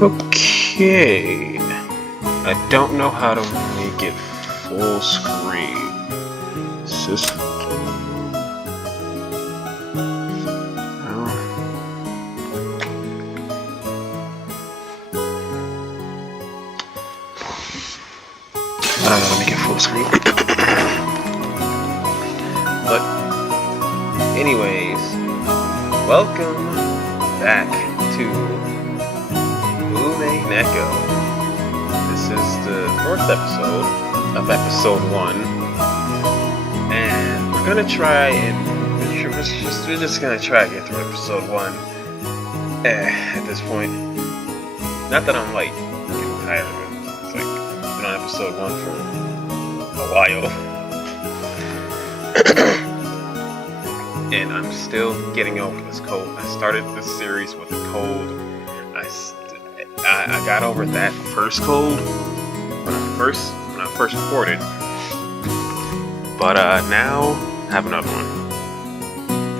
Okay. I don't know how to make it full screen. System. I don't know how to make it full screen. But, anyways, welcome back to Umineko. This is the fourth episode of episode 1, and we're just gonna try and get through episode 1 at this point. Not that I'm like getting tired of it. It's like been on episode 1 for a while. And I'm still getting over this cold. I started this series with a cold. I got over that first cold when I first recorded, but now I have another one.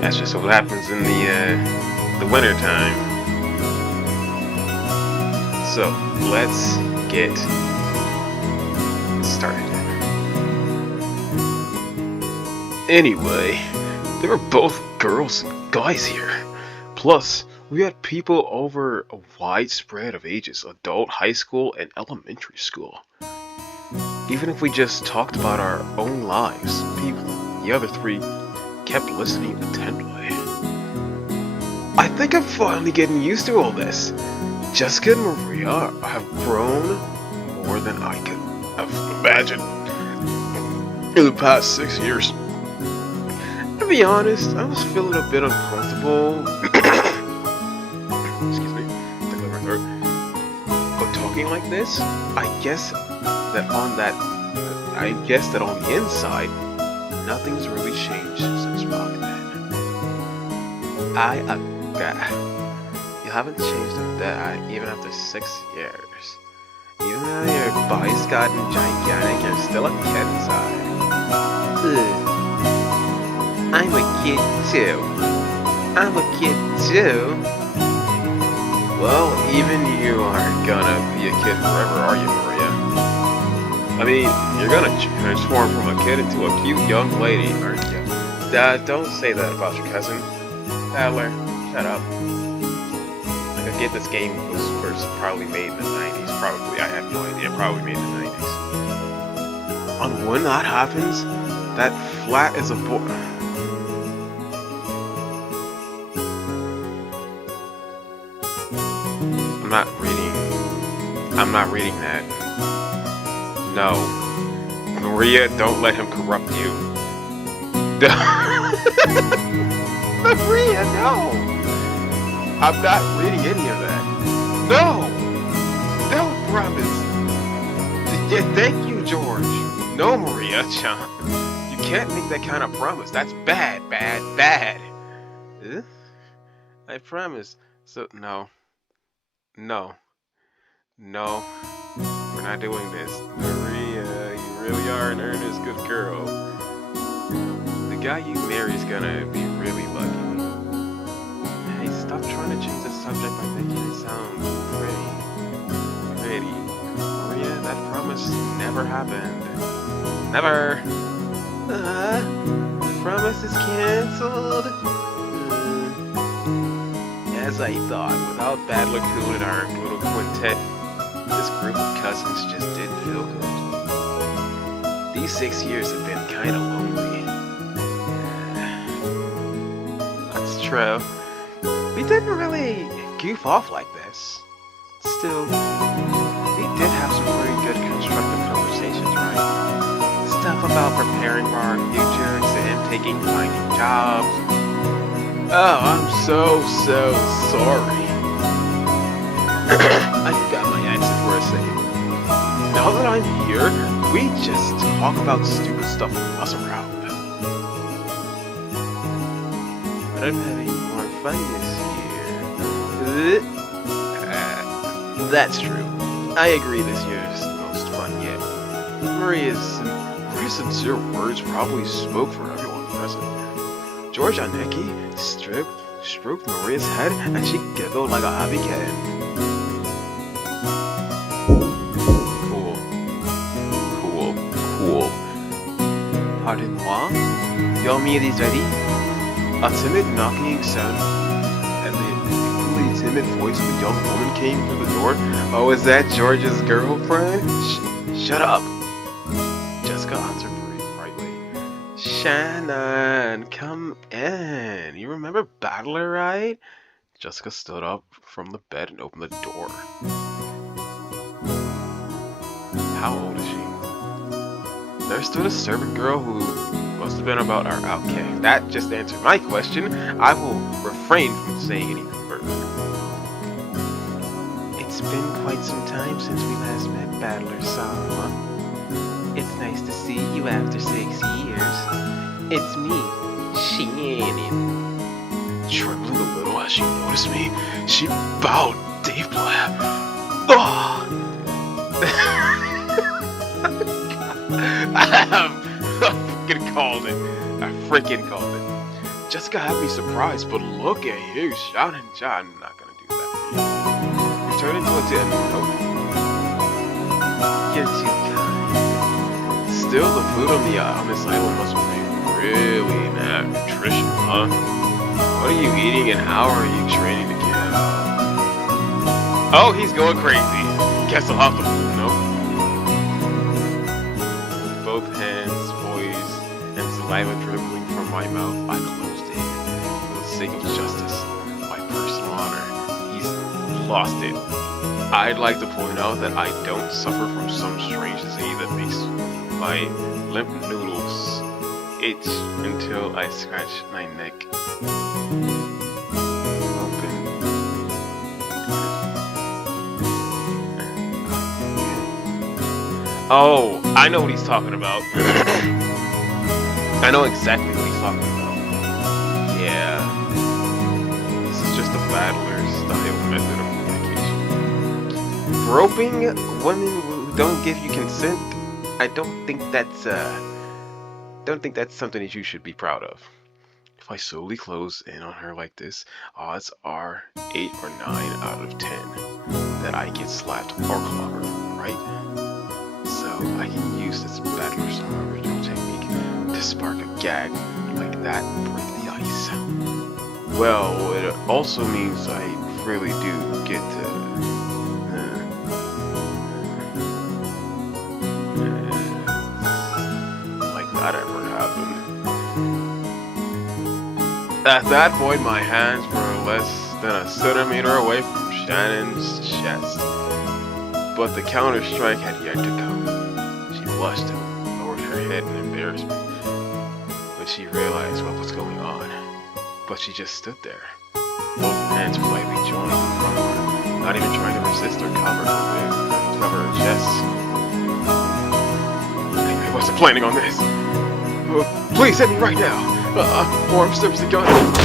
That's just what happens in the winter time. So let's get started. Anyway, there were both girls and guys here. Plus, we had people over a wide spread of ages, adult, high school, and elementary school. Even if we just talked about our own lives, the other three kept listening attentively. I think I'm finally getting used to all this. Jessica and Maria have grown more than I could have imagined in the past 6 years. To be honest, I was feeling a bit uncomfortable. Excuse me, to clear my throat. But talking like this, I guess that on the inside, nothing's really changed since back then. You haven't changed a bit, even after 6 years. Even though your body's gotten gigantic, you're still a kid inside. I'm a kid too. Well, even you aren't gonna be a kid forever, are you, Maria? I mean, you're gonna transform from a kid into a cute young lady, aren't you? Dad, don't say that about your cousin. Adler, shut up. Like, I get this game was first probably made in the 90s. Probably, I have no idea. Probably made in the 90s. And when that happens, that flat is a boy. I'm not reading that. No. Maria, don't let him corrupt you. Maria, no! I'm not reading any of that. No! No, promise. Yeah, thank you, George. No, Maria-chan. You can't make that kind of promise. That's bad. Huh? I promise. So, no. No, we're not doing this. Maria, you really are an earnest good girl. The guy you marry is gonna be really lucky. Hey, stop trying to change the subject by making it sound pretty. Maria, that promise never happened. Never. The promise is cancelled. As I thought, without Bad Lagoon and our little quintet, this group of cousins just didn't feel good. These 6 years have been kind of lonely. That's true. We didn't really goof off like this. Still, we did have some pretty good constructive conversations, right? Stuff about preparing for our futures and finding jobs. Oh, I'm so sorry. I forgot my accent for a second. Now that I'm here, we just talk about stupid stuff and mess around. But I'm having more fun this year. That's true. I agree this year is the most fun yet. Maria's sincere words probably spoke for everyone present. George and Nikki stroked Maria's head and she giggled like a happy kitten. Pardon-moi? Your meal is ready? A timid knocking sound and the equally timid voice of a young woman came through the door. Oh, is that George's girlfriend? Shut up! Jessica answered brightly. Shannon, come in. You remember Battler, right? Jessica stood up from the bed and opened the door. How old is she? There stood a servant girl who must have been about our okay. That just answered my question. I will refrain from saying anything further. It's been quite some time since we last met, Battler-sama. It's nice to see you after 6 years. It's me, Shannon. Trembling a little as she noticed me, she bowed deeply. Oh! I freaking called it. I freaking called it. Jessica had me surprised, but look at you, shouting. I'm not gonna do that for you. You turned into a tin. Nope. You're too kind. Still, the food on this island must be really nutritious, huh? What are you eating and how are you training to get out? Oh, he's going crazy. Guess I'll have to. Nope. Both hands poised and saliva dribbling from my mouth, I closed it. For the sake of justice, my personal honor, he's lost it. I'd like to point out that I don't suffer from some strange disease that makes my lymph noodles itch until I scratch my neck. Open. Oh, I know what he's talking about. I know exactly what he's talking about. Yeah. This is just a battler's style method of communication. Groping women who don't give you consent? I don't think that's something that you should be proud of. If I slowly close in on her like this, odds are 8 or 9 out of 10 that I get slapped or clobbered, right? So I can use this battler's original technique to spark a gag like that and break the ice. Well, it also means I really do get to like that ever happened. At that point, my hands were less than a centimeter away from Shannon's chest. But the counter-strike had yet to come. She blushed and lowered her head in embarrassment when she realized what was going on. But she just stood there, both hands politely joined in front of her, not even trying to resist or cover her chest. I wasn't planning on this. Please hit me right now. Or I'm service the gun. Which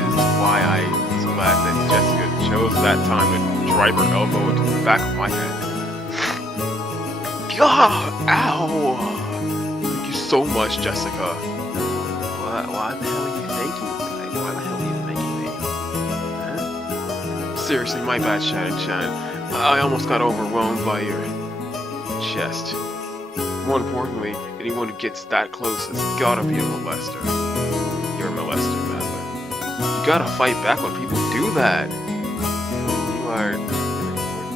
is why I was glad that Jessica chose that time to drive her elbow into the back of my head. God, ow! Thank you so much, Jessica. Why the hell are you thanking me? Why the hell are you thanking me? Huh? Seriously, my bad, Shannon. I almost got overwhelmed by your chest. More importantly, anyone who gets that close has gotta be a molester. You're a molester, Madeline. You gotta fight back when people do that. You are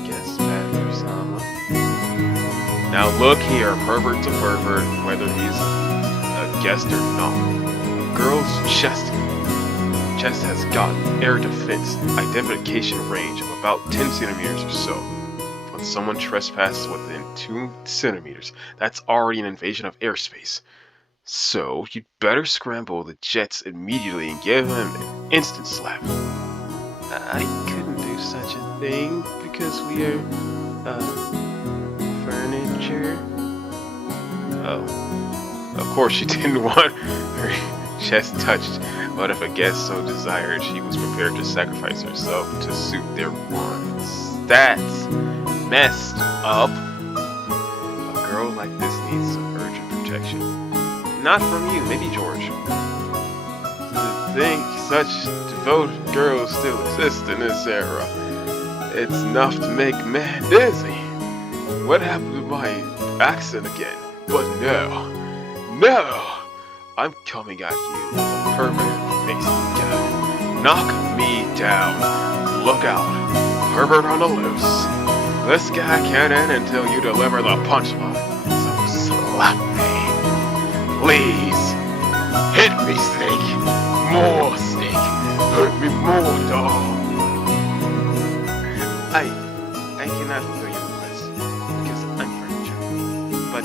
guess Battler-sama. Now look here, pervert's a pervert, whether he's a guest or not. A girl's chest has got air defense identification range of about 10 centimeters or so. When someone trespasses within 2 centimeters, that's already an invasion of airspace. So you'd better scramble the jets immediately and give him an instant slap. I couldn't do such a thing because we are, furniture. Oh. Of course she didn't want her chest touched, but if a guest so desired, she was prepared to sacrifice herself to suit their wants. That's messed up. A girl like this needs some urgent protection. Not from you, maybe George. To think such devoted girls still exist in this era. It's enough to make men dizzy. What happened to my accent again? But no, I'm coming at you with a permanent facing death. Knock me down. Look out, pervert on the loose. This guy can't end until you deliver the punchline. So slap me. Please. Hit me, Snake. More, Snake. Hurt me more, dog. I cannot fulfill your request because I'm furniture. But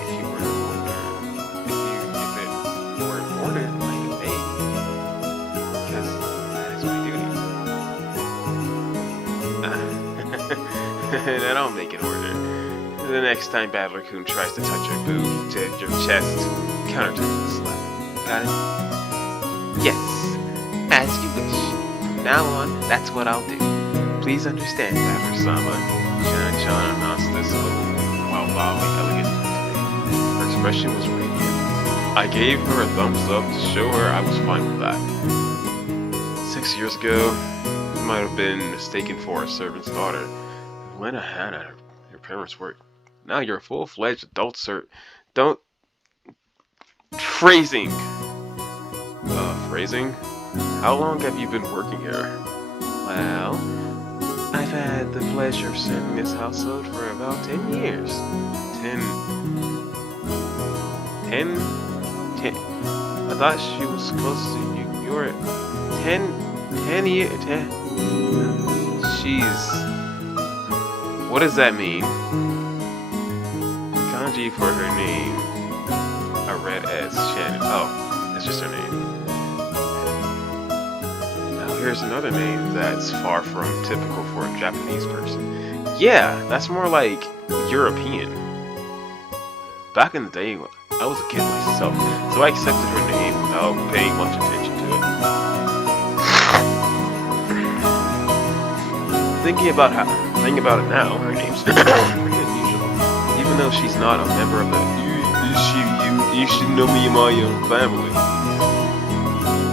if you were in order, if it were in order, I could pay because that is my duty. Then I'll make an order. The next time Battler-kun tries to touch your boob, to your chest, counter to the slap. Got it? Yes, as you wish. From now on, that's what I'll do. Please understand, Battler-sama. Shan-chan announced this while bowing elegantly to me. Her expression was radiant. I gave her a thumbs up to show her I was fine with that. 6 years ago, you might have been mistaken for a servant's daughter. You lent a hand at your parents' work. Now you're a full-fledged adult, sir. Don't... Phrasing! Phrasing? How long have you been working here? Well, I've had the pleasure of serving this household for about 10 years. 10... I thought she was close to you. You're... 10 years... She's... What does that mean? Kanji for her name. I read as Shannon. Oh, that's just her name. Now here's another name that's far from typical for a Japanese person. Yeah, that's more like European. Back in the day, I was a kid myself, so I accepted her name without paying much attention to it. Thinking about it now, her name's pretty unusual. Even though she's not a member of the Ishinomiya family.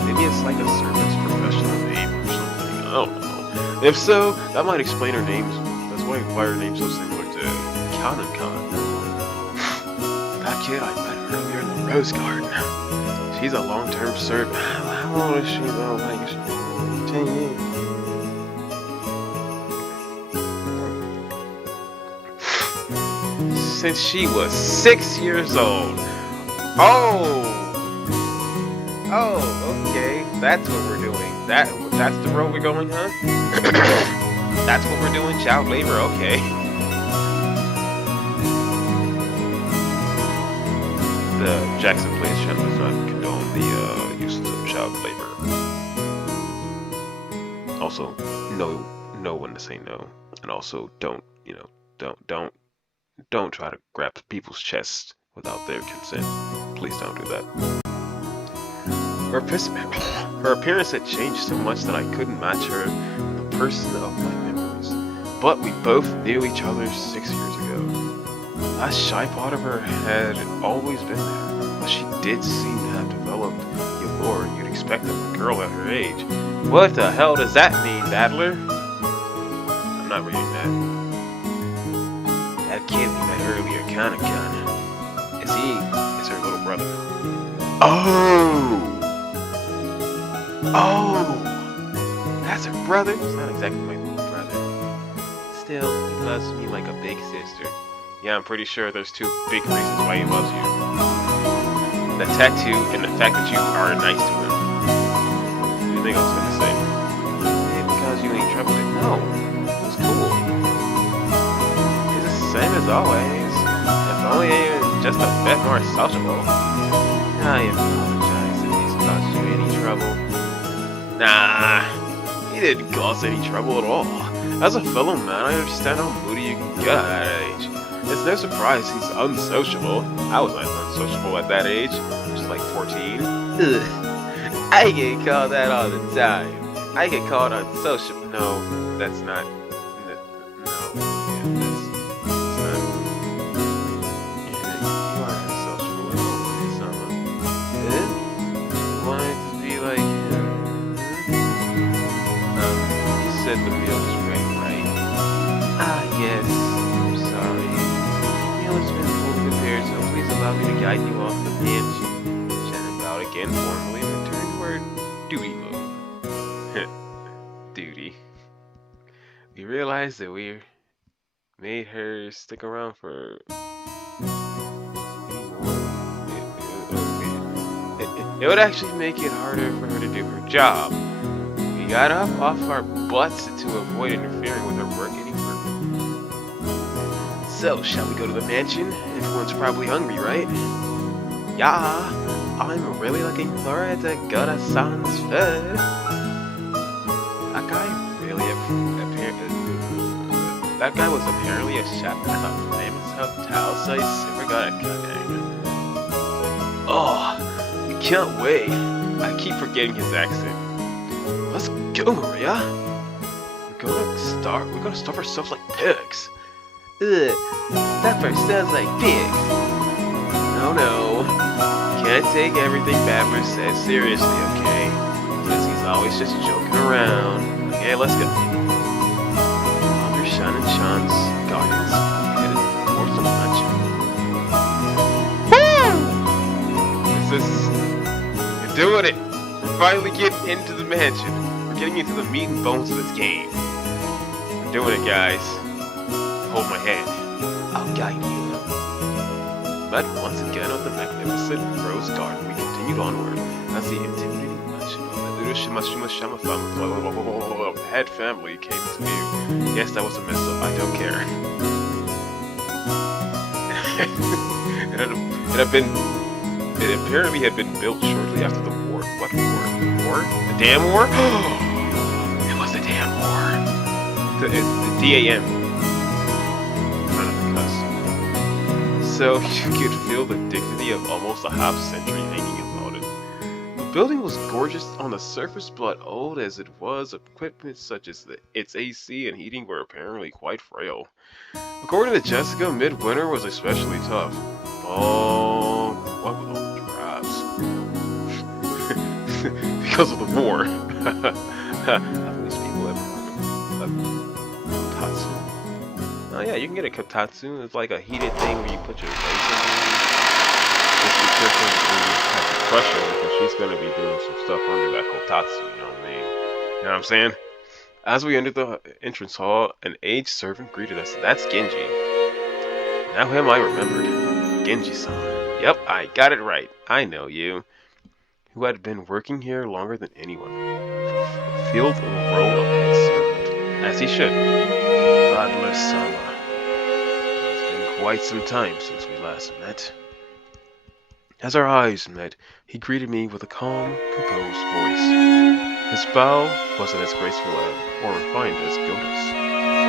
Maybe it's like a servant's professional name or something. I don't know. If so, that might explain her name. That's why her name's so similar to Kanan-kan. That kid I met earlier in the Rose Garden. She's a long-term servant. How old is she though? Like 10 years. Since she was 6 years old. Oh, okay. That's what we're doing. That's the road we're going, huh? That's what we're doing. Child labor. Okay. The Jackson Place channel does not condone the use of child labor. Also, know when to say no, and also don't try to grab people's chests without their consent. Please don't do that. Her appearance had changed so much that I couldn't match her with the person of my memories. But we both knew each other 6 years ago. That shy part of her had always been there, but she did seem to have developed the allure you'd expect of a girl at her age. What the hell does that mean, Battler? I'm not reading that. That kid we met earlier, Kanan-kan. Is her little brother. Oh! That's her brother? He's not exactly my little brother. Still, he loves me like a big sister. Yeah, I'm pretty sure there's two big reasons why he loves you. The tattoo and the fact that you are nice to him. What do you think I was gonna say? Yeah, because you ain't trouble it. No, it was cool. It's the same as always. If only just a bit more sociable. I apologize if he's caused you any trouble. Nah, he didn't cause any trouble at all. As a fellow man, I understand how moody you can get at that age. It's no surprise he's unsociable. I was unsociable at that age, just like 14. Ugh. I get called that all the time. I get called unsociable. No, that's not. No, yeah, that's not. You aren't unsociable at all, Summer. You wanted to be like him? You said the meal was ready, right? Ah, yes. I'm sorry. It's been fully prepared allow me to guide you off the mansion. Shannon bowed again formally and returned to her duty mode. Duty. We realized that we made her stick around for it would actually make it harder for her to do her job. We got up off our butts to avoid interfering with her work any further. So, shall we go to the mansion? Everyone's probably hungry, right? Yeah, I'm really looking forward to Goda-san's food. That guy was apparently a chef at the famous hotel, so he super good at cooking. Oh, we can't wait. I keep forgetting his accent. Let's go, Maria. We're gonna stuff ourselves like pigs. Ugh, stuff ourselves like pigs. No. Can't take everything Batman says seriously, okay? Because he's always just joking around. Okay, let's go. Under Sean and Sean's guidance, we headed towards the mansion. This is... You're doing it! We're finally getting into the mansion. We're getting into the meat and bones of this game. We're doing it, guys. Hold my hand. I'll guide you. But once again on the magnificent rose garden, we continued onward as the intimidating mansion of the head family came to view. Yes, that was a mess up. I don't care. It apparently had been built shortly after the war. What war? The war? The damn war? It was the damn war. The DAM. So you could feel the dignity of almost a half century hanging about it. The building was gorgeous on the surface, but old as it was, equipment such as its AC and heating were apparently quite frail. According to Jessica, midwinter was especially tough. Oh, what with all the drafts? Because of the war. Have these people ever heard of Tatsu? Oh yeah, you can get a kotatsu. It's like a heated thing where you put your legs in it. Just be careful when you have to crush her because she's going to be doing some stuff under that kotatsu, you know what I mean? You know what I'm saying? As we entered the entrance hall, an aged servant greeted us. That's Genji. Now him I remembered. Genji-san. Yep, I got it right. I know you. Who had been working here longer than anyone. Filled the role of head servant. As he should. Adler-sama. It's been quite some time since we last met. As our eyes met, he greeted me with a calm, composed voice. His bow wasn't as graceful or refined as Goda's,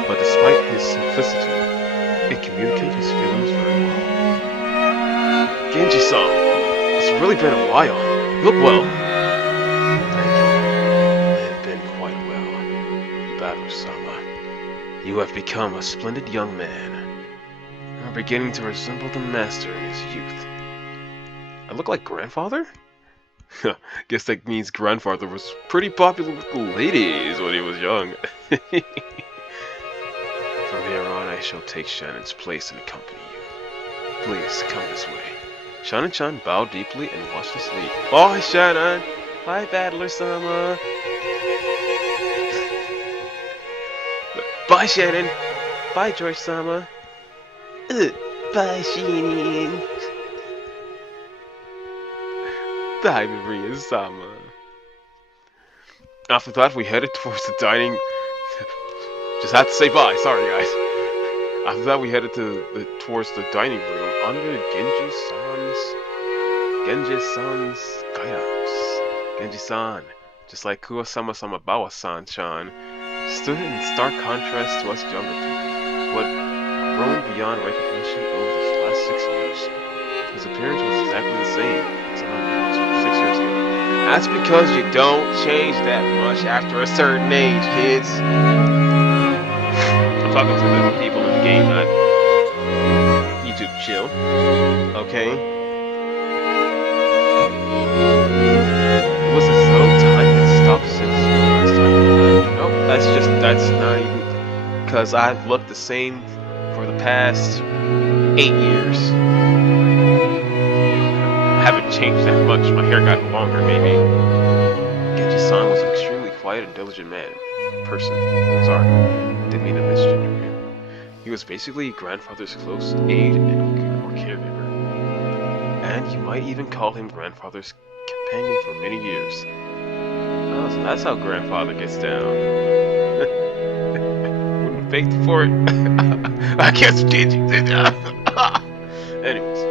but despite his simplicity, it communicated his feelings very well. Genji-san, it's really been a while. You look well. Thank you. I've been quite well. Adler-sama. You have become a splendid young man. You are beginning to resemble the master in his youth. I look like grandfather? Guess that means grandfather was pretty popular with the ladies when he was young. From here on, I shall take Shannon's place and accompany you. Please, come this way. Shannon-chan bowed deeply and watched us leave. Bye, Shannon! Bye, Battler-sama! Bye, Shannon! Bye, George-sama! Bye, Shinin! Bye, Maria-sama! After that, we headed towards the dining... Just had to say bye, sorry guys. After that, we headed towards the dining room under Genji-san's guidance. Genji-san, just like Kuwa-sama-sama Bawa-san-chan, stood in stark contrast to us younger people, who had grown beyond recognition over these last 6 years. His appearance was exactly the same as mine was 6 years ago. That's because you don't change that much after a certain age, kids. I'm talking to the people in the game, not YouTube chill. Okay? It was as though time had stopped since the last time we met. Nope, that's not even... Because I've looked the same for the past 8 years. haven't changed that much. My hair got longer, maybe. Genji-san was an extremely quiet and diligent person. Sorry, didn't mean to misgender you. He was basically grandfather's close aide or caregiver. And you might even call him grandfather's companion for many years. Oh, so that's how grandfather gets down. Wouldn't beg for it. I can't stand you. Anyways,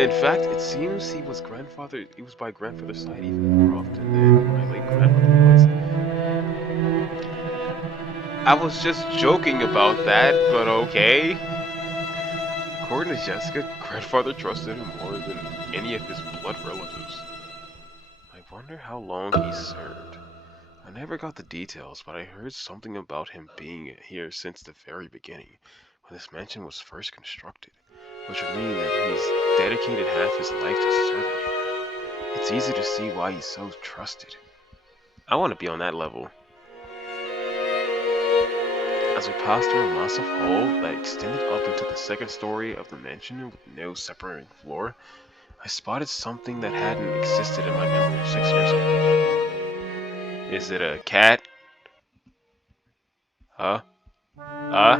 in fact, it seems he was by grandfather's side even more often than my late grandmother was. I was just joking about that, but okay. According to Jessica, grandfather trusted him more than any of his blood relatives. I wonder how long he served. I never got the details, but I heard something about him being here since the very beginning, when this mansion was first constructed, which would mean that he's dedicated half his life to serving here. It's easy to see why he's so trusted. I want to be on that level. As we passed through a massive hall that extended up into the second story of the mansion with no separating floor, I spotted something that hadn't existed in my memory 6 years ago. Is it a cat? Huh? Oh.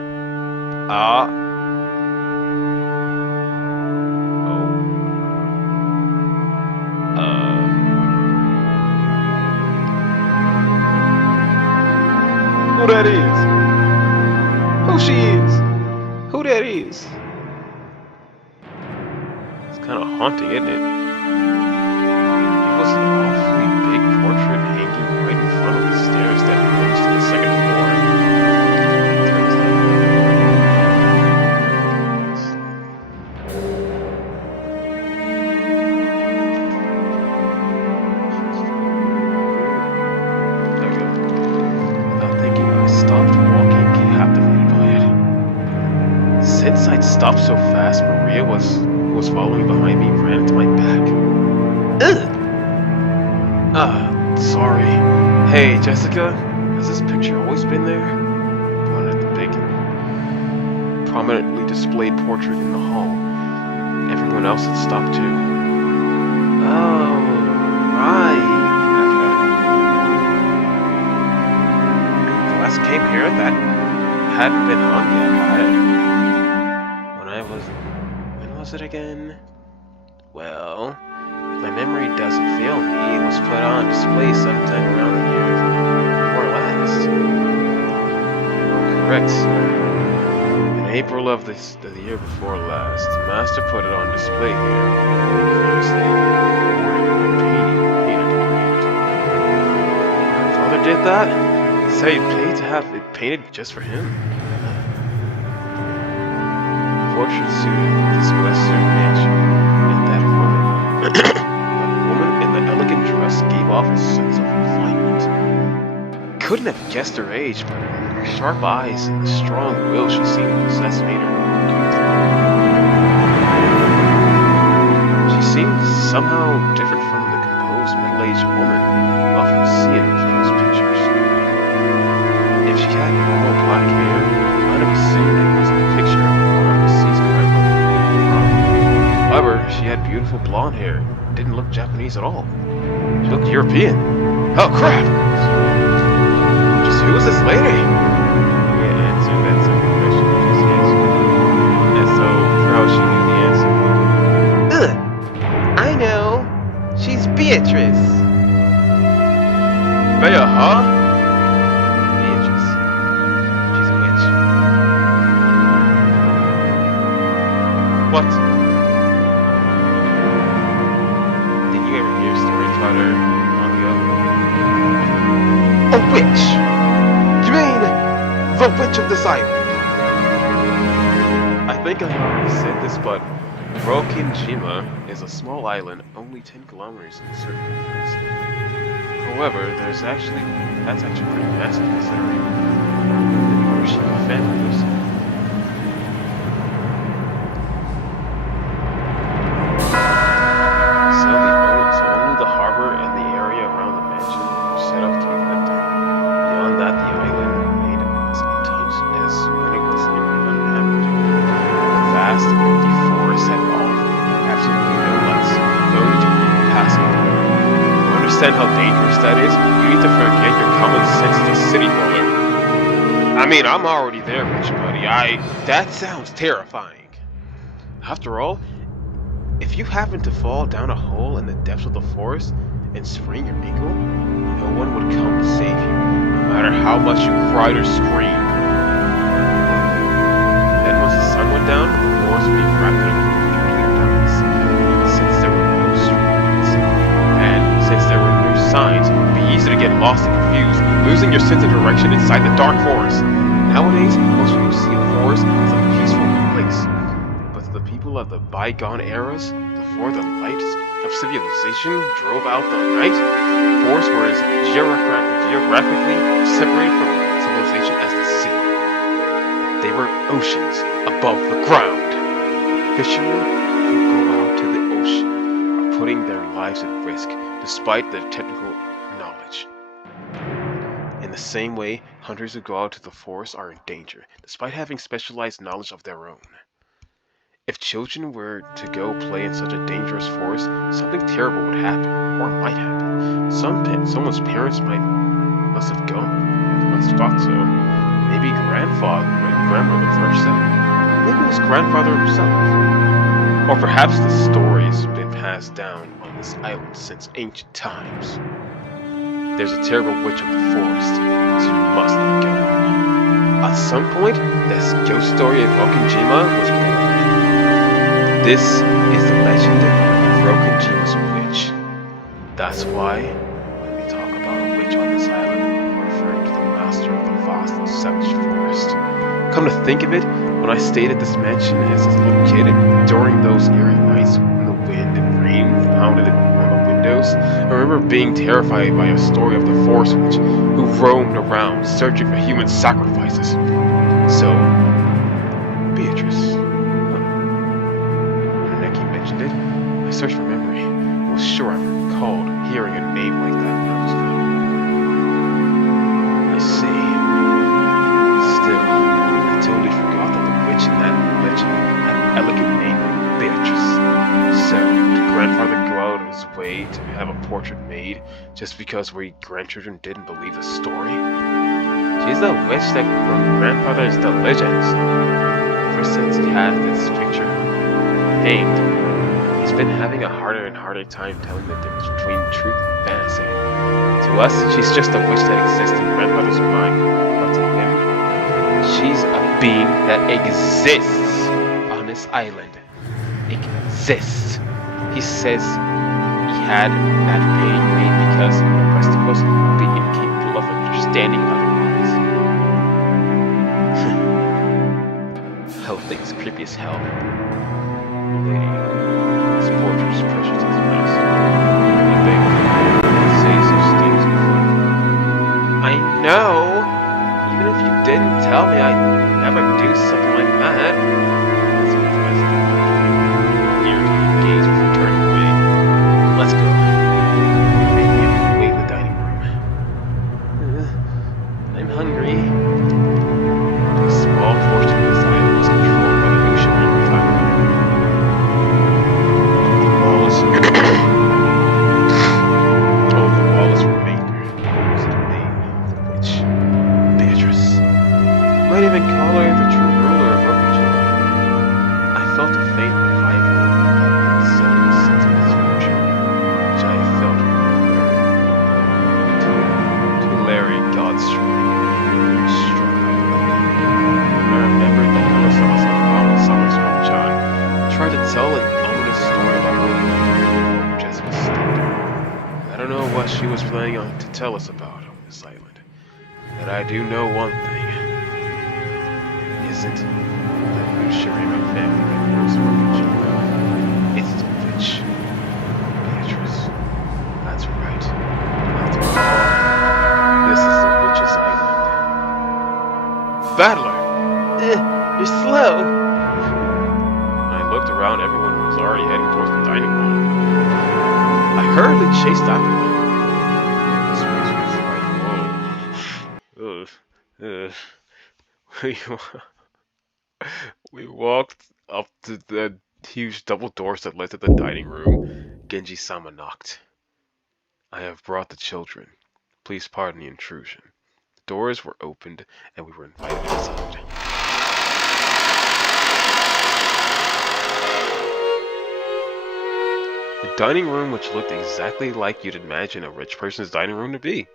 Who that is? Who she is? Who that is? It's kind of haunting, isn't it? It was an awfully big portrait hanging right in front of the stairs that rose to the second floor. Since I'd stopped so fast, Maria who was following behind me, ran into my back. Ugh! Sorry. Hey, Jessica, has this picture always been there? Pointed at the big, prominently displayed portrait in the hall. Everyone else had stopped too. Oh, right. The last came here, that hadn't been hung yet, had it? When was it again? Well, if my memory doesn't fail me, it was put on display sometime around the year before last. Correct, sir. In April of the year before last, the master put it on display here. Previously, painted my father did that? He said he paid to have it painted just for him. Portrait suited this western mansion, and that woman in the elegant dress gave off a sense of refinement. Couldn't have guessed her age, but her sharp eyes and the strong will she seemed to possess made her She seemed somehow different from the composed middle-aged woman you often see in famous pictures. If she had normal black hair, you might have assumed it was a picture of however, she had beautiful blonde hair. Didn't look Japanese at all. She looked European. Oh crap! Just who is this lady? Yeah, answer that simple question just yes. And so, for how she knew the answer. I know. She's Beatrice. Bea, huh? Beatrice. She's a witch. What? A witch? You mean the witch of this island? I think I already said this, but Rokinjima is a small island only 10 kilometers in circumference. However, that's actually pretty massive considering the Hiroshima family lives in. Vast and empty forest had all absolutely no lights, no that is, you need to forget your common sense as a city dweller. I mean, I'm already there, rich buddy. That sounds terrifying. After all, if you happen to fall down a hole in the depths of the forest and sprain your ankle, no one would come to save you, no matter how much you cried or screamed. Then once the sun went down, the forest would be wrapped in complete darkness, since there were no streetlights. And since there were no signs, it would be easy to get lost and confused, losing your sense of direction inside the dark forest. Nowadays, most people see a forest as a peaceful place. But to the people of the bygone eras, before the lights of civilization drove out the night, forests were as geographically separated from civilization as the sea. They were oceans above the ground. Fishermen who go out to the ocean are putting their lives at risk, despite their technical knowledge. In the same way, hunters who go out to the forest are in danger, despite having specialized knowledge of their own. If children were to go play in such a dangerous forest, something terrible would happen, or might happen. Someone's parents must have thought so. Maybe grandmother first said it. Maybe it was grandfather himself. Or perhaps the story's been passed down on this island since ancient times. There's a terrible witch of the forest, so you must not go. At some point, this ghost story of Okanjima was born. This is the legend of Okanjima's witch. That's why, when we talk about a witch on this island, we're referring to the master of the vast and savage forest. Come to think of it, when I stayed at this mansion as a little kid, during those eerie nights when the wind and rain pounded on the windows, I remember being terrified by a story of the forest witch who roamed around searching for human sacrifices. So, Beatrice. Mentioned it, I searched for memory and was sure I recalled hearing a name like that when I was little. I see. Still, I totally forgot that the witch in that legend had an elegant name, Beatrice. So, did grandfather go out of his way to have a portrait made just because we grandchildren didn't believe the story? She's the witch that grandfather's the legends. Ever since he had this picture hanged, he's been having a harder and harder time telling the difference between truth and fantasy. To us, she's just a witch that exists in grandfather's mind, but to him, she's a being that exists on this island. Exists. He says he had that painting made because the rest of us would be incapable of understanding otherwise. Hell thing's creepy as hell. Lady, this portrait's precious as a mouse. I beg you, say such things before. I know! Even if you didn't tell me, I'd never do something like that. That's what irritated gaze before turning away. Let's go. Maybe we can wait in the dining room. I'm hungry. A small portion of this island was controlled by the ocean family. The lawless remainder was the name of the witch, Beatrice. Might even call her the true ruler of Okajima. I felt a faint revival of that unsettling sense of misfortune, which I felt Tulare God's shrine, being struck by the lightning. I remembered that Higursashi Summer's Chan tried to tell an ominous story about Jessica's state. I don't know what she was planning on to tell us about on this island, but I do know one thing. It isn't the Ushiri my family that knows Okajima. It's the witch, Beatrice. That's right. After all, this is the witch's island. Battler! You're slow! When I looked around, everyone was already heading towards the dining hall. I hurriedly chased after them. We walked up to the huge double doors that led to the dining room. Genji-sama knocked. I have brought the children. Please pardon the intrusion. The doors were opened, and we were invited inside. The dining room, which looked exactly like you'd imagine a rich person's dining room to be,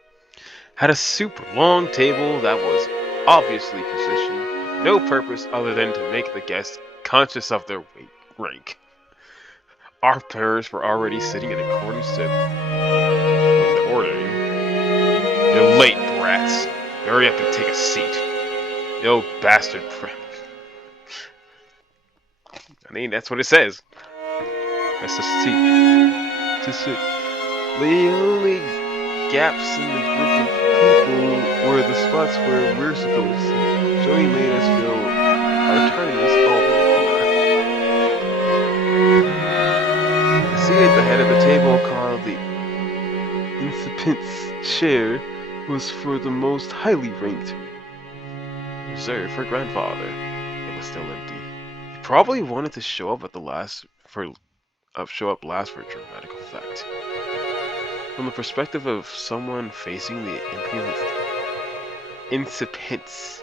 had a super long table that was obviously positioned with no purpose other than to make the guests conscious of their rank. Our parents were already sitting in accordance with the ordering. "You're late, brats. Hurry up and take a seat. You bastard prick." I mean, that's what it says. That's the seat. To sit. The only gaps in the group of people were the spots where we're supposed to sit. So he made us feel our tardiness all the The seat at the head of the table, called the incipit's chair, was for the most highly ranked, reserved for grandfather. It was still empty. He probably wanted to show up last for dramatic effect. From the perspective of someone facing the incipience,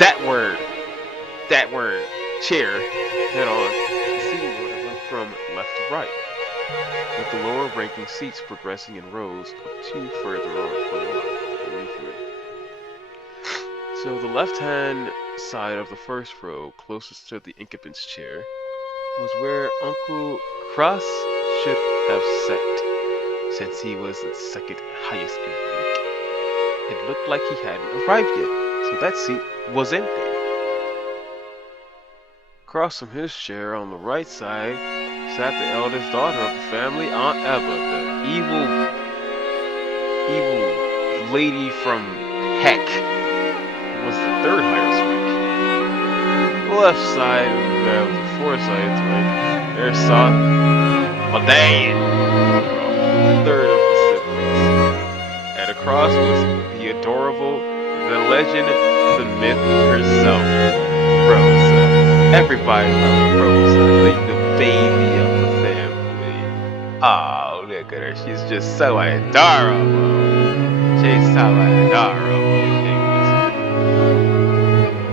that word, chair, head on, the seating order went from left to right, with the lower ranking seats progressing in rows of two further on from the So the left-hand side of the first row, closest to the incipit's chair, was where Uncle Cross should have sat, since he was the second highest in rank. It looked like he hadn't arrived yet, so that seat was empty. Across from his chair on the right side sat the eldest daughter of the family, Aunt Eva, the evil lady from heck, who was the third highest rank. The left side of the fourth side rank, there sat Madan, the third of the siblings. And across was the adorable, the legend, the myth herself, Rosa. Everybody loves Rosa, the baby of the family. Oh, look at her. She's just so adorable. She's so adorable.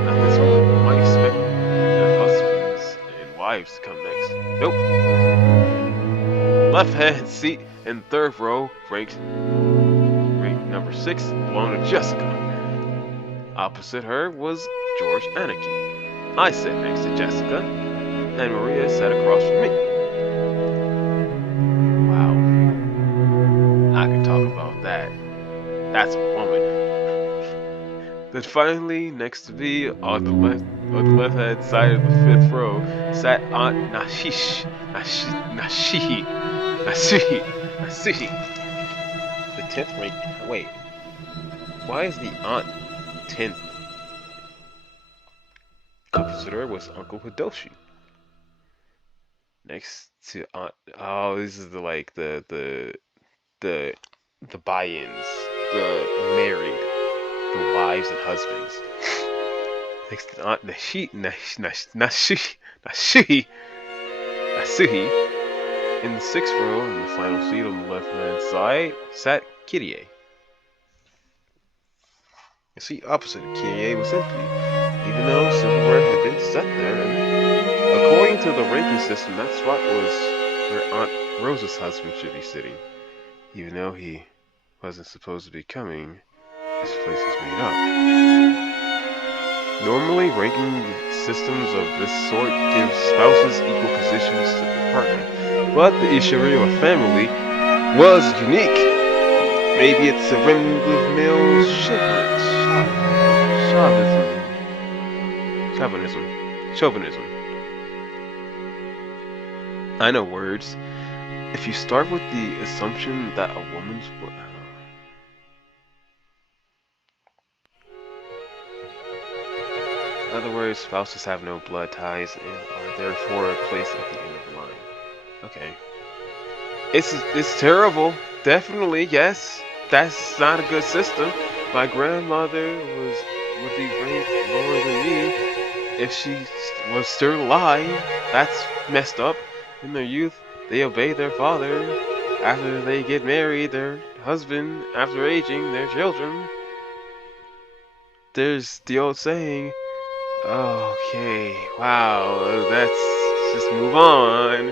At this point, you might expect their husbands and wives to come next. Nope. Left hand seat in third row, ranked number 6, belonged to Jessica. Opposite her was George Anarchy. I sat next to Jessica, and Maria sat across from me. Wow. I can talk about that. That's a woman. Then finally, next to me, on the left-hand side of the fifth row, sat Aunt Nasuhi. The 10th rank. Wait. Why is the Aunt 10th? Opposite her was Uncle Hidoshi. Next to Aunt, oh, this is the buy-ins, the married, the wives and husbands. Next to Aunt Nasuhi. In the 6th row, in the final seat on the left-hand side, sat Kirie. The seat opposite of Kirie was empty, even though silverware had been set there. And according to the ranking system, that spot was where Aunt Rosa's husband should be sitting. Even though he wasn't supposed to be coming, his place was made up. Normally, ranking systems of this sort give spouses equal positions to their partner, but the Ishirima family was unique. Maybe it's a remnant of male chauvinism. I know words. If you start with the assumption that a woman's in other words, spouses have no blood ties and are therefore placed at the end of the line. Okay. It's terrible. Definitely, yes. That's not a good system. My grandmother would be ranked lower than me if she was still alive. That's messed up. In their youth, they obey their father. After they get married, their husband, after aging, their children. There's the old saying, okay, wow, let's just move on.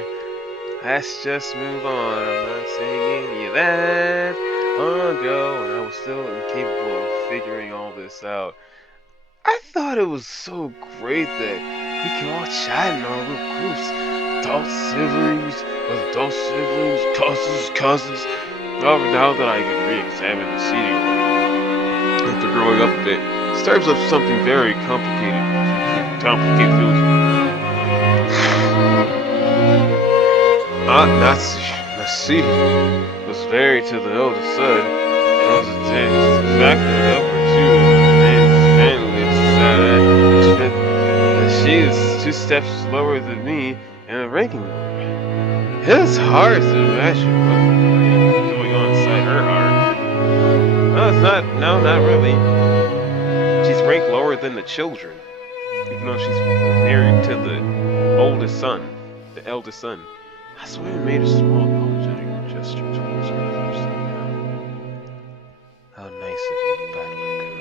Let's just move on. I'm not saying any of that long ago when I was still incapable of figuring all this out. I thought it was so great that we could all chat in our little groups. Adult siblings, cousins. However, now that I can re-examine the CD after growing up a bit, it stirs up something very complicated feelings. Aunt Natsi was married to the eldest son, and was a de facto helper too. And family decided that she is 2 steps lower than me and a ranking lower. It's hard to imagine what's going on inside her heart. No, it's not. No, not really. She's ranked lower than the children, even though she's married to the oldest son, the eldest son. I swear I made a small apologetic gesture towards her before sitting down. How nice of you, Battler Kun.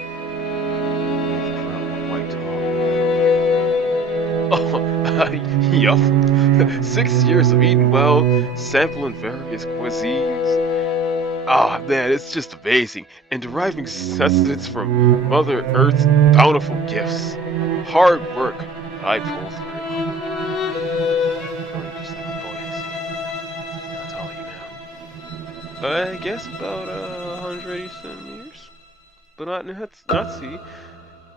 You've grown quite tall. Oh, yup. 6 years of eating well, sampling various cuisines. Ah, oh, man, it's just amazing. And deriving sustenance from Mother Earth's bountiful gifts. Hard work, I pull through. I guess about 180 centimeters. But not Nazi.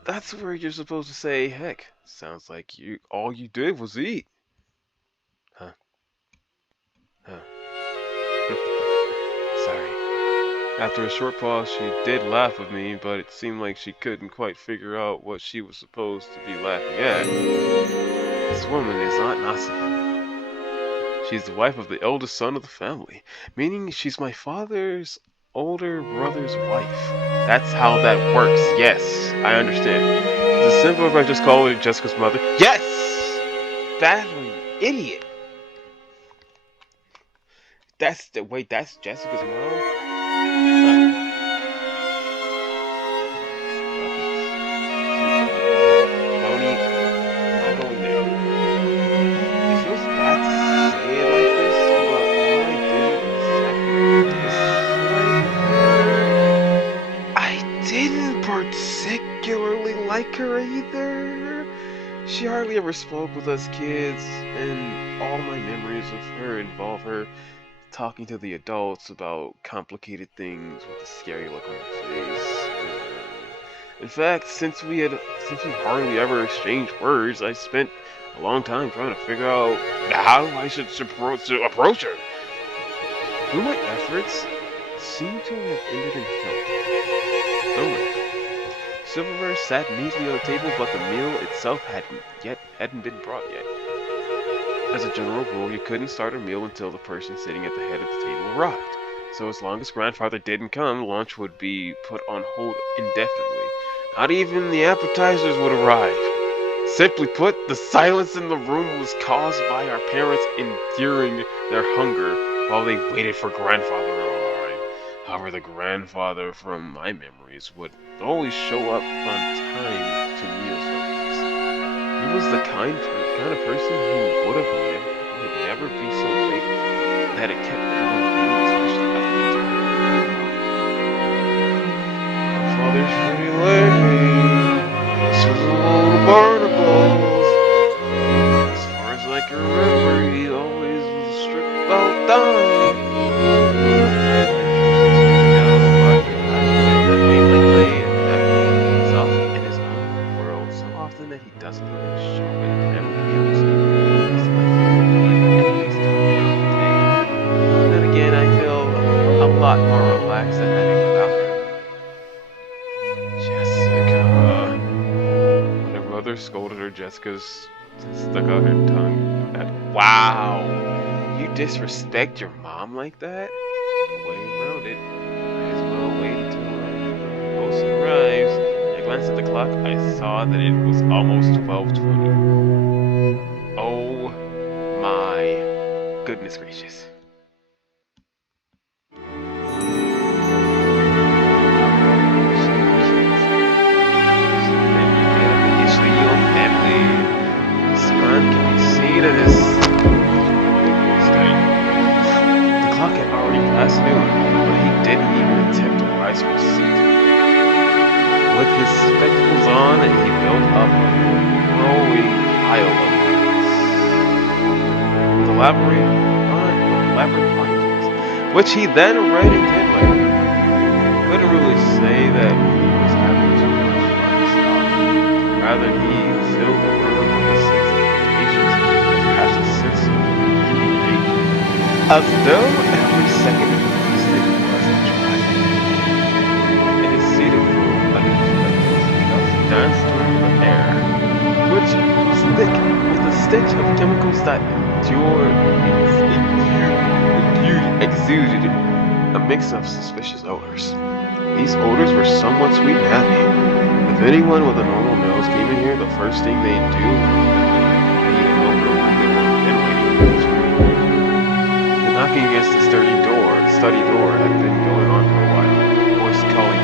That's where you're supposed to say, heck, sounds like all you did was eat. Huh. Sorry. After a short pause, she did laugh with me, but it seemed like she couldn't quite figure out what she was supposed to be laughing at. This woman is Aunt Nazi. She's the wife of the eldest son of the family, meaning she's my father's older brother's wife. That's how that works. Yes, I understand. Is it simple if I just call her Jessica's mother? Yes! Battling idiot! That's Jessica's mom? Like her either. She hardly ever spoke with us kids, and all my memories of her involve her talking to the adults about complicated things with a scary look on her face. In fact, since we hardly ever exchanged words, I spent a long time trying to figure out how I should approach her. Through my efforts, it seemed to have ended in failure. Silverware sat neatly on the table, but the meal itself hadn't been brought yet. As a general rule, you couldn't start a meal until the person sitting at the head of the table arrived. So as long as grandfather didn't come, lunch would be put on hold indefinitely. Not even the appetizers would arrive. Simply put, the silence in the room was caused by our parents enduring their hunger while they waited for grandfather to arrive. However, the grandfather from my memories would always show up on time to meals like this. He was the kind of person who would never be so late that it kept everyone waiting, especially after the time. Grandfather's pretty late. This was a load of barnacles. As far as I can remember, he always was strict about time. Jessica's stuck out her tongue. Wow! You disrespect your mom like that? No way around it. Might as well wait until the host arrives. I glanced at the clock. I saw that it was almost 12:20. Oh my goodness gracious. This man can be seen in his study. The clock had already passed noon, but he didn't even attempt to rise from his seat. With his spectacles on, he built up a growing pile of with elaborate findings, which he then read and did later. Couldn't really say that he was having too much fun himself. Rather, he filled the room with a sense of impatience, perhaps a sense of impending danger, as though every second he wasted was a tragedy. In his seated room, an infectious dust danced through the air, which was thick with a stench of chemicals that exuded a mix of suspicious odors. These odors were somewhat sweet and happy. If anyone with a normal nose came in here, the first thing they'd do would be to open a window or ventilating the screen. The knocking against the study door had been going on for a while. A voice calling,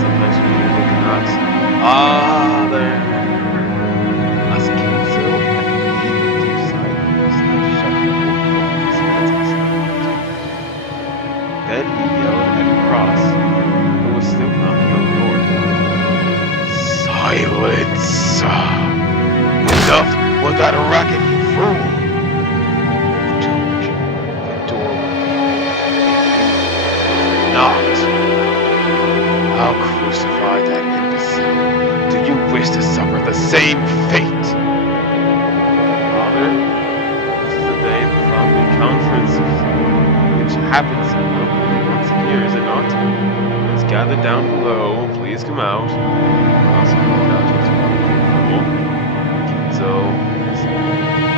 sometimes you hear the knocks, there. As Kinzo heaved a deep sigh, he snapped shut the door with his hands and snapped. Then he yelled at Cross, who was still knocking on the door. Silence! Enough with that racket, you fool! I told you, the door would be knocked. I'll crucify that imbecile. Do you wish to suffer the same fate? Father, this is the day of the family conference, which happens once a year, is it not? Let's gather down below. Please come out. Cross called out his people. Kinzo is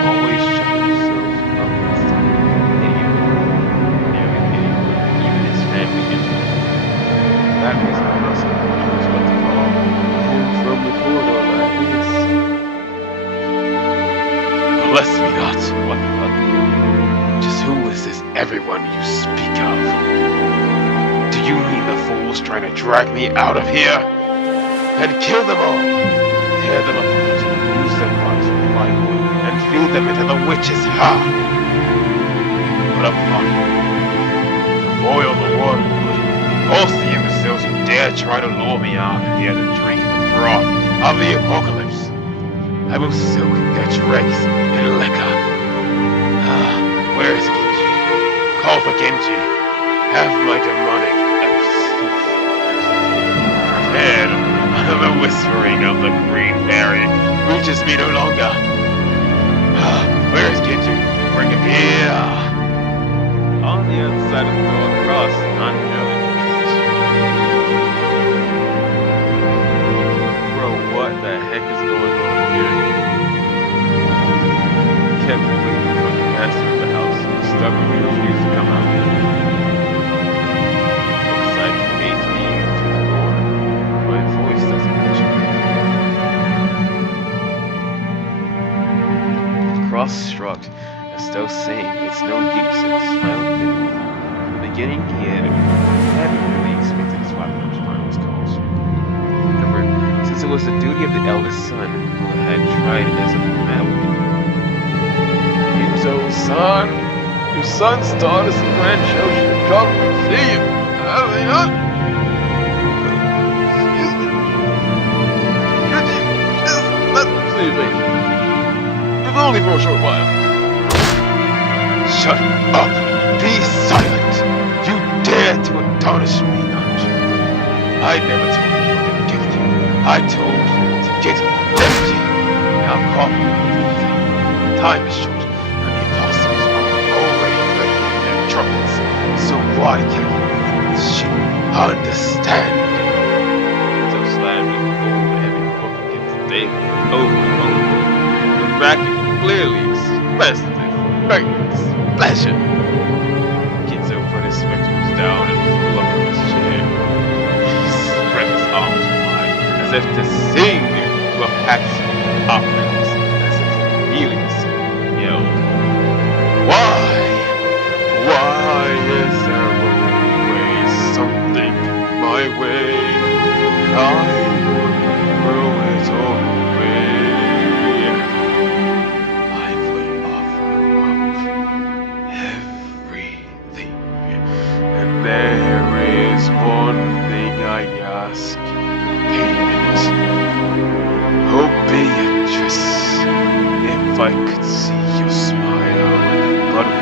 always shutting himself up this time. Nearly anyone, even his family entered. For that reason, Cross knows what to call home from the corridor like this. Bless me not, what the fuck? Just who is this everyone you speak of? Do you mean the fools trying to drag me out of here? And kill them all! Tear them apart, use their bodies for firewood, and feed them into the witch's heart! Put a pot, boil the water, force the imbeciles who dare try to lure me out here to drink the broth of the apocalypse. I will soak their dregs in liquor. Where is Genji? Call for Genji. Have my demonic prepared. The whispering of the green fairy reaches me no longer. Where is Kinzo? Bring him here. On the other side of the door, Cross, not knowing. Bro, what the heck is going on here? Kept waiting for the master of the house, who stubbornly refused to come out. Looks like he made me to the door. My voice doesn't reach him. Cross shrugged, as though saying it's no use, and smiled bitterly. In the beginning, he hadn't really expected his father to respond to his calls. However, since it was the duty of the eldest son who had tried as a formality. Kinzo, son! Your son's daughters and grandchildren have come to see you, have they not? If only for a short while. Shut up! Be silent! You dare to admonish me, not you? I never told you to get you. I told you to get empty. Now call me anything. Time is short, and the apostles are already ready in their trumpets. So why can't you fools shit understand? So slamming the old heavy book against David over and over. The racket clearly expressed his displeasure. Kinzo put his spectacles down and flew up from his chair. He spread his arms wide, as if to sing to a pack of operas, as if kneeling. He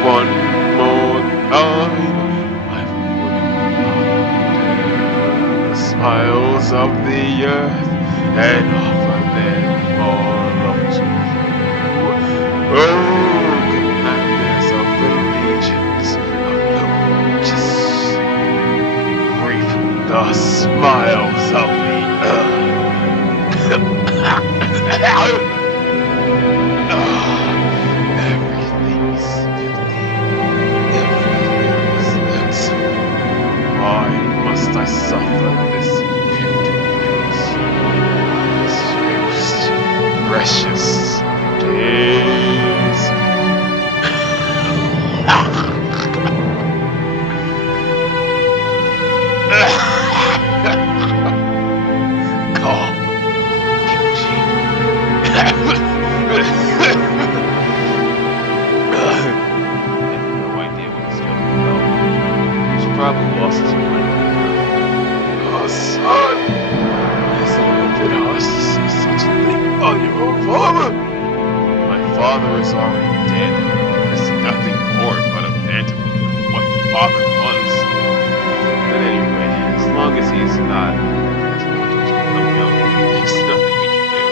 one more time, I would the smiles of the earth and offer them all up to you. Oh, commanders of the legions of Lotus, reap the smiles of the earth. Everything's filthy. Everything's why must I suffer this filthiness? This most precious days. Calm, Kimchi. I have no idea what he's talking about. He's probably lost his mind. Oh, son! Isn't it a bit harsh to say such a thing on your own father? My father is already dead. There's nothing more but a phantom of what father was. But anyway, as long as he's not wanting to come young, there's nothing we can do.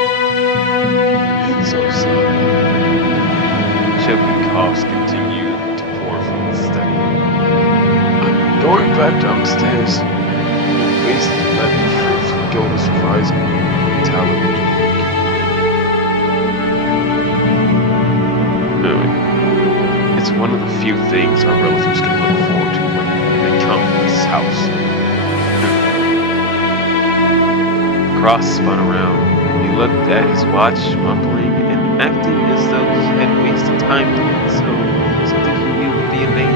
Kinzo, son. Choking coughs continue to pour from the study. I'm going back downstairs. Wasted let the fruits of Gilda's prize talent. Really, it's one of the few things our relatives can look forward to when they come to this house. Cross spun around. He looked at his watch, mumbling and acting as though he had wasted time doing something he knew would be in vain.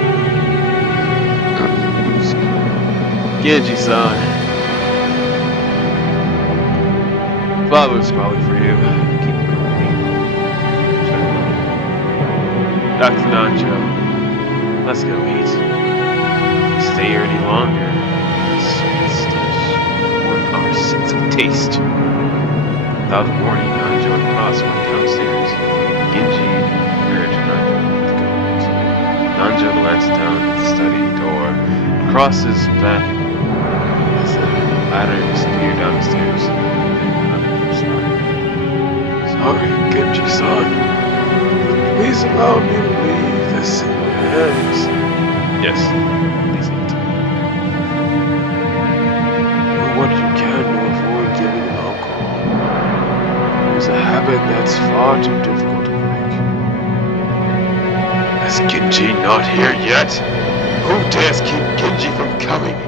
Genji-san. Father's calling for you. Keep it going. Dr. Nanjo, let's go eat. Stay here any longer. Sweet stench on our sense of taste. Without warning, Nanjo and Cross went downstairs. Genji urged Nanjo to go. Nanjo glanced down at the study door. Cross's back as the latter disappeared down the stairs. Sorry, Genji-san. Please allow me to leave this in your hands. Yes, please eat. Do what you can to avoid giving alcohol. It's a habit that's far too difficult to break. Is Genji not here yet? Who dares keep Genji from coming?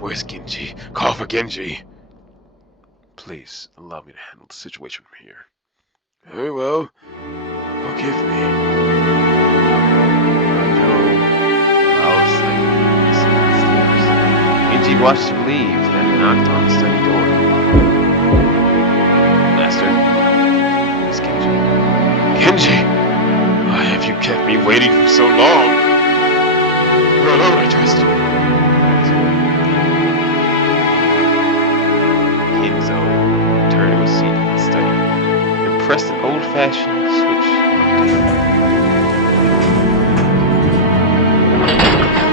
Where's Genji? Call for Genji. Please allow me to handle the situation from here. Very well. Forgive me. Genji watched him leave, then knocked on the study door. Master? Where's Genji? Genji! Why have you kept me waiting for so long? You're alone, I trust. Kinzo turned to a seat in the study and pressed an old-fashioned switch.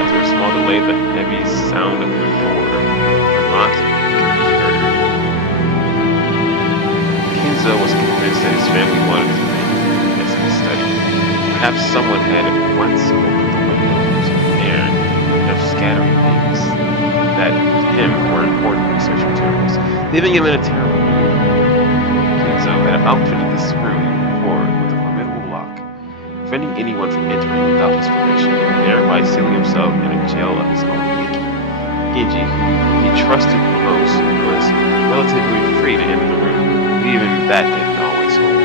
After a small delay, the heavy sound of the door unlocked could be heard. Kinzo was convinced that his family wanted to make as in the study. Perhaps someone had once opened the windows and left scattering things that to him were important research materials, leaving him in a terrible mood. Kinzo had outfitted this room with a formidable lock, preventing anyone from entering without his permission, thereby sealing himself in a jail of his own making. Genji, whom he trusted the most, was relatively free to enter the room, but even that didn't always hold.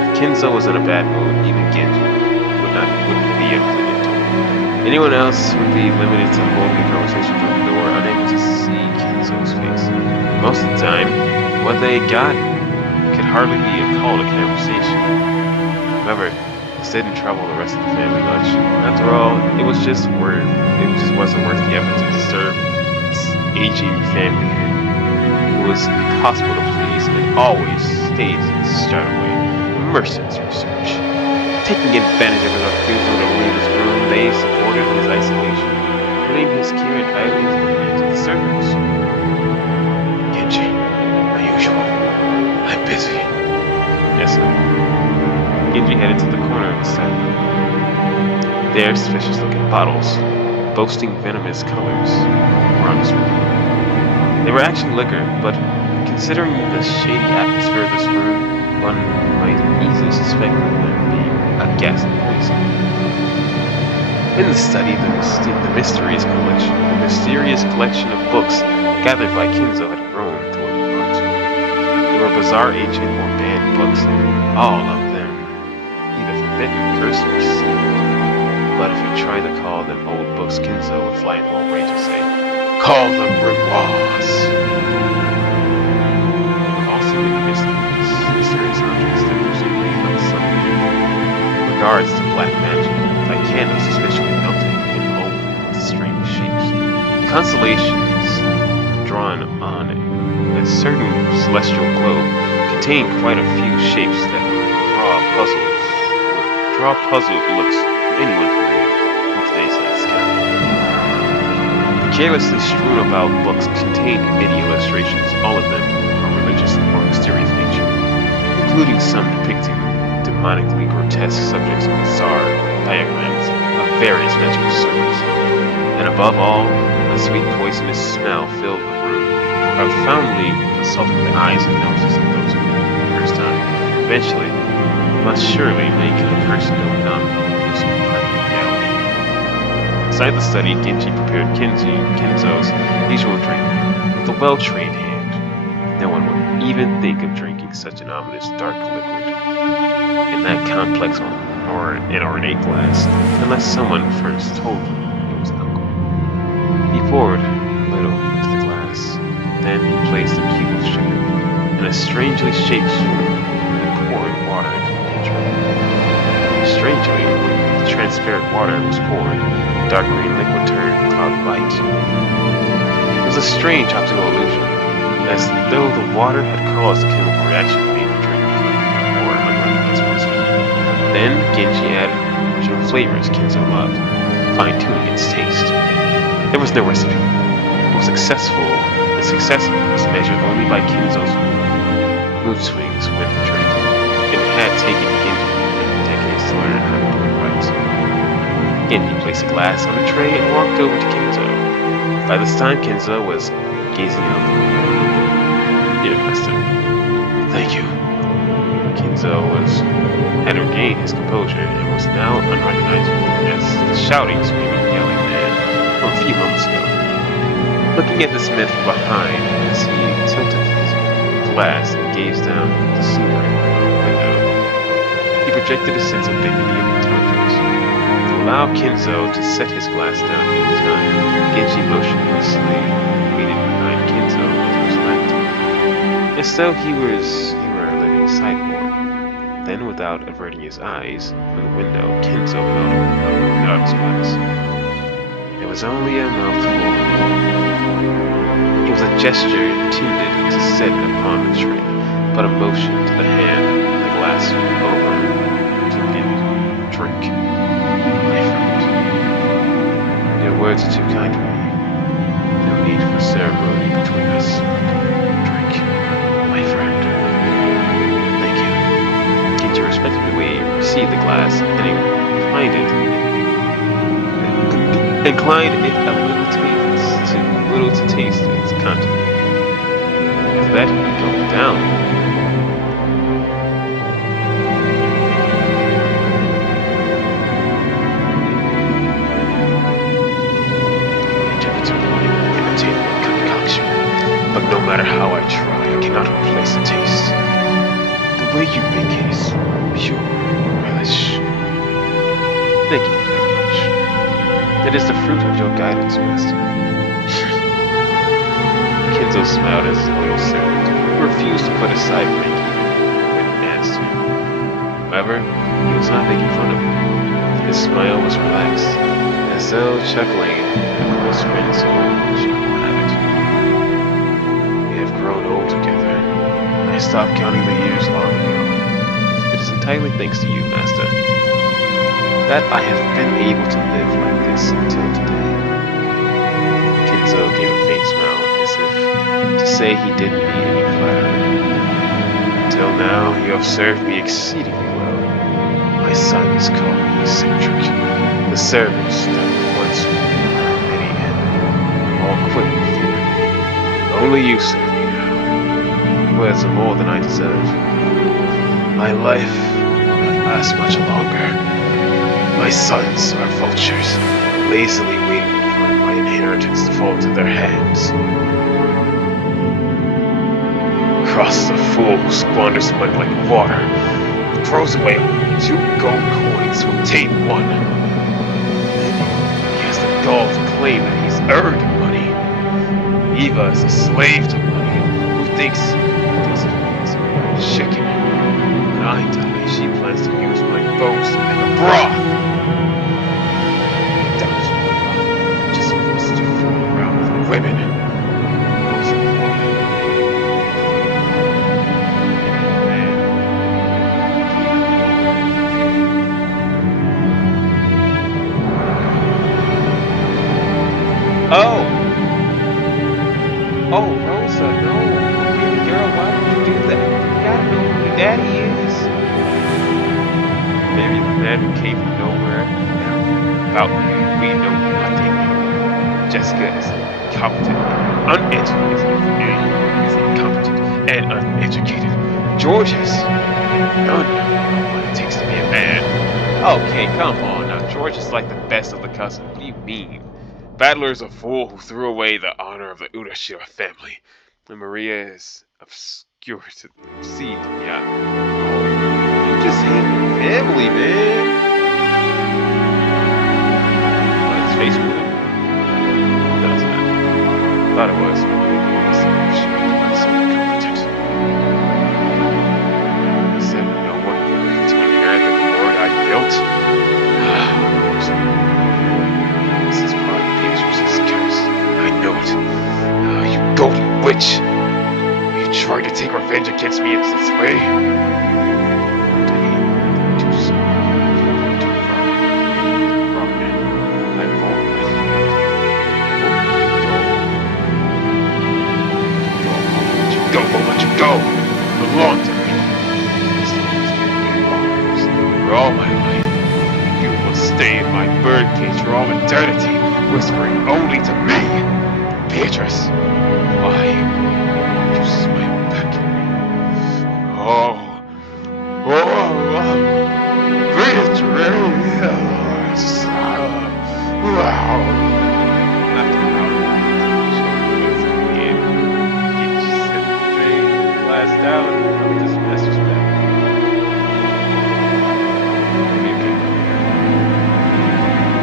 If Kinzo was in a bad mood, even Genji wouldn't be able to enter. Anyone else would be limited to holding a conversation from the door, unable to see Kinzo's face. Most of the time, what they got could hardly be called a conversation. However, this didn't trouble the rest of the family much. After all, it just wasn't worth the effort to disturb this aging family head, who was impossible to please and always stayed in his away, immersed in his research. Taking advantage of his refusal to leave his room, they supported his isolation, putting his care entirely into the hands of the servants. Genji, unusual. I'm busy. Yes, sir. Genji headed to the corner of the set. There, suspicious-looking bottles, boasting venomous colors, were on display. They were actually liquor, but considering the shady atmosphere of this room, one might easily suspect of them being a ghastly poison. In the study, the mysterious collection of books gathered by Kinzo had grown to a lot. There were bizarre ancient or banned books, all of them either forbidden, cursed, or sealed. But if you try to call them old books, Kinzo would fly into a rage and say, Call them grimoires. there were also many mysterious objects that presumably like something. In regards to black magic, like candles suspiciously melted and woven into strange shapes. Constellations drawn on a certain celestial globe contained quite a few shapes that would draw puzzled looks from anyone familiar with today's night sky. The carelessly strewn about books contained many illustrations, all of them of religious or mysterious nature, including some depicting demonically grotesque subjects and bizarre diagrams of various magical circles. And above all, a sweet poisonous smell filled the room, profoundly assaulting the eyes and noses of those who for the first time. Eventually, must surely make a person go numb to some perfect reality. Inside the study, Genji prepared Kinzo's usual drink with a well-trained hand. No one would even think of drinking such an ominous dark liquid in that complex or an ornate glass, unless someone first told him it was alcohol. He poured a little into the glass, then he placed a cube of sugar and a strangely shaped spoon and poured water into the pitcher. Strangely, when the transparent water was poured, dark green liquid turned cloud white. It was a strange optical illusion, as though the water had caused a chemical reaction to make the drink become more unrecognizable. Then Genji added original flavors Kinzo loved, fine-tuning its taste. There was no recipe. It was successful. Its success was measured only by Kinzo's mood swings when he drank, and it had taken Genji decades to learn how to do it right. Genji placed a glass on a tray and walked over to Kinzo. By this time, Kinzo was gazing out the window. Dear Master. Thank you. Kinzo had regained his composure and was now unrecognizable as the shouting, screaming, yelling man from a few moments ago. Looking at this man from behind as he tilted his glass and gazed down at the scenery from the window, he projected a sense of dignity and intelligence. To allow Kinzo to set his glass down at any time, Genji motionlessly waited behind Kinzo to his left, as though he were a living sideboard. Then, without averting his eyes from the window, Kinzo filled out his glass. It was only a mouthful. It was a gesture intended to set it upon the tray, but a motion to the hand, the glass over to begin drink. My friend, your words are too kind for me. No need for ceremony between us. Drink, my friend. Thank you. Genji respectfully received the glass and inclined it a little to taste its content. After that, he gulped down. Imitate my concoction, but no matter how I try, I cannot replace the taste. The way you make it is pure relish. Thank you very much. It is the fruit of your guidance, Master. Kinzo smiled as his loyal servant, who refused to put aside ranking when asked to. However, he was not making fun of him. His smile was relaxed, as though chuckling at a close friend's cheerful habit. We have grown old together. I stopped counting the years long ago. It is entirely thanks to you, Master. that I have been able to live like this until today. Kinzo gave a faint smile, as if to say he didn't need any flattery. Until now, you have served me exceedingly well. My sons call me eccentric. The servants that once were many and all quit in fear of me. Only you serve me now. Words are more than I deserve. My life will not last much longer. My sons are vultures, lazily waiting for my inheritance to fall into their hands. Cross the fool who squanders money like water, who throws away 2 gold coins to obtain 1. Then he has the gall to claim that he's earned money. Eva is a slave to money, who thinks it means chicken. When I die, she plans to use my bones to make a broth. That was what just wants to fool around with women. Oh! Oh, Rosa, no. Baby girl, why would you do that? You gotta know who the daddy is. Maybe the man who came from nowhere. About me, we know nothing. Jessica is incompetent, incompetent and uneducated. George has none of what it takes to be a man. Okay, come on now. George is like the best of the cousins. What do you mean? Battler is a fool who threw away the honor of the Urashira family. And Maria is obscure to see. Yeah. Oh, you just hate your family, man. What, his face moving? No, it's not. Thought it was. I'm so incompetent. I said no one worthy to inherit the glory I built. This is part of Beatrice's curse. I know it. You goaty witch! Are you trying to take revenge against me in this way? Too soon. Too far. Wrong man. I won't let you go. Won't let you go. You belong to me. As long as you belongs. For all my life, you will stay in my birdcage for all eternity, whispering only to me. Beatrice, why you smile back at me? Oh, Beatrice! Wow. After a while, she goes again. Get you set the drain, blast down, and this master's back.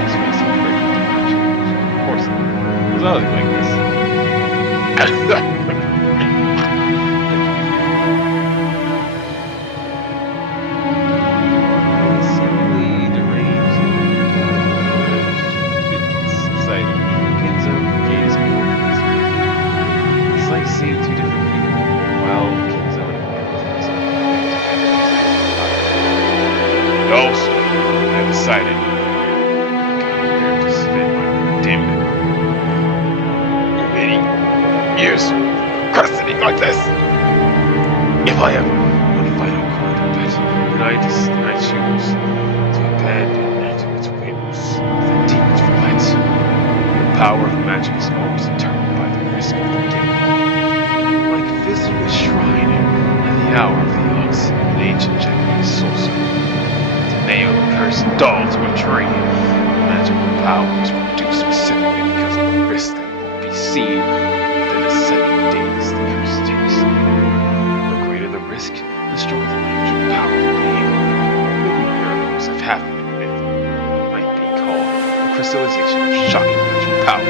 His face expression did not change. Of course not. It was always like this. Seemingly deranged and subsided. Kinzo gains confidence. It's like seeing 2 different people. While Kinzo And also, I decided I'm here to spend my demon. Many years procrastinating like this. If I have one final quantum bet, then I choose to abandon it to its whims. The demon's roulette. The power of magic is always determined by the risk of the gamble. Like visiting a shrine at the hour of the ox, an ancient Japanese sorcerer. To nail a cursed doll to a tree. Magical power is produced specifically because of the risk that will be seen within the 7 days the curse takes. The greater the risk, the stronger the magical power will be. Many miracles have happened in myth. It might be called the crystallization of shocking magical power.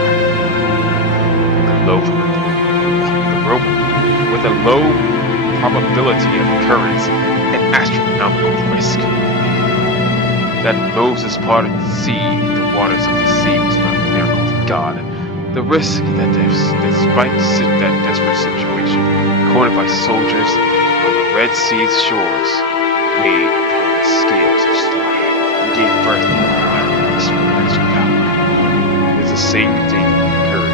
With a low probability of occurrence and astronomical risk. That Moses parted the sea, the waters of the sea was not a miracle from God. The risk that despite that desperate situation, cornered by soldiers on the Red Sea's shores, weighed upon the scales of slaughter and gave birth to my magic power. It's the same thing occurred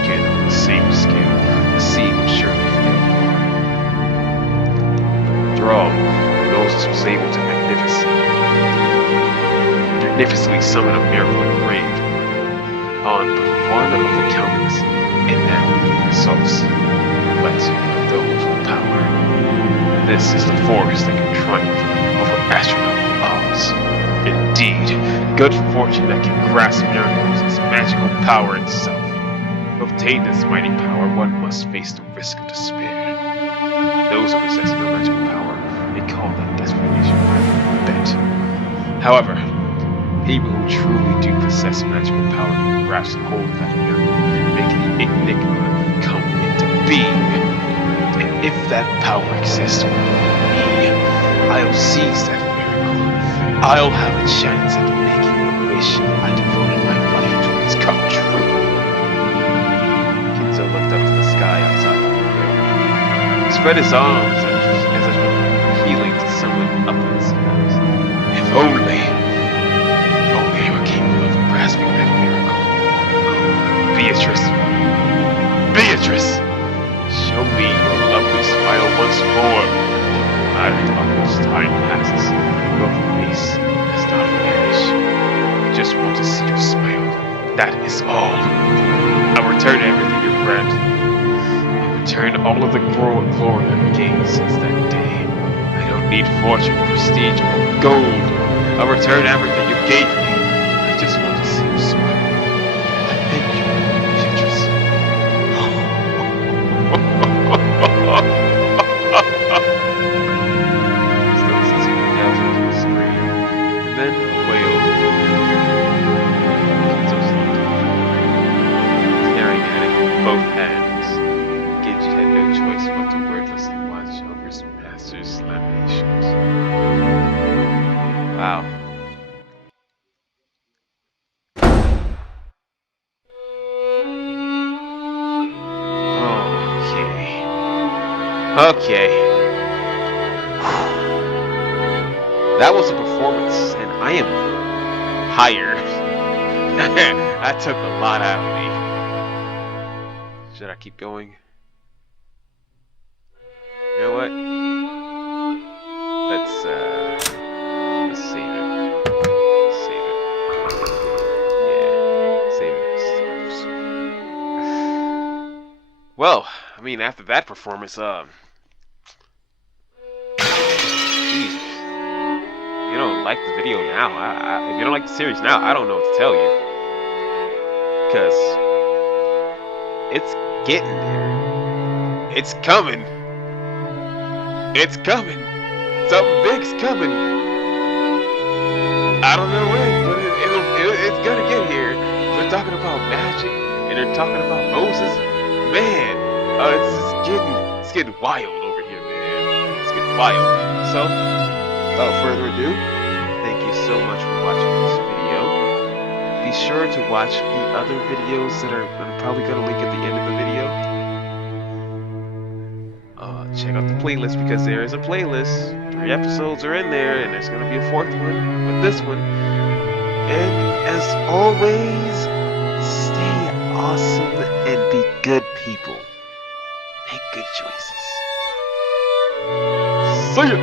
again on the same scale. The sea would surely fill. After all, Moses was able to magnificently summon a miracle engraved on one of the countenance, and now the results reflect of those with power. This is the force that can triumph over astronomical odds. Indeed, good fortune that can grasp miracles is magical power itself. To obtain this mighty power, one must face the risk of despair. Those who possess no magical power, they call that desperation rather than bet. However, people who truly do possess magical power can grasp hold of that miracle, make the enigma come into being. And if that power exists within me, I'll seize that miracle. I'll have a chance at making the wish I devoted my life towards come true. Kinzo looked up to the sky outside the window. He spread his arms as if appealing to someone up in the skies. If only I were capable of grasping that miracle. Oh, Beatrice! Show me your lovely smile once more. No matter how much time passes, your face does not vanish. I just want to see your smile. That is all. I'll return everything you grant. I'll return all of the glory I've gained since that day. I don't need fortune, prestige, or gold. I'll return everything you gave me. I just want to see you smile. I thank you, Beatrice. Still Cecilia yells into a scream, and then a wail. Kinzo slumped to the floor, staring at it with both hands. Genji had no choice but to wordlessly watch over his master's lamentations. Wow. Okay. That was a performance, and I am tired. That took a lot out of me. Should I keep going? You know what? Let's save it. Save it. Yeah, save it. Well, I mean, after that performance, Jesus. If you don't like the video now, if you don't like the series now, I don't know what to tell you. Because it's getting there. It's coming. It's coming. Something big's coming. I don't know when, but it's gonna get here. They're talking about magic, and they're talking about Moses. Man, it's getting wild over here, man. It's getting wild. So, without further ado, thank you so much for watching this video. Be sure to watch the other videos that I'm probably going to link at the end of the video. Check out the playlist because there is a playlist. 3 episodes are in there, and there's going to be a 4th one with this one. And as always, stay awesome and be good people. Make good choices. See ya!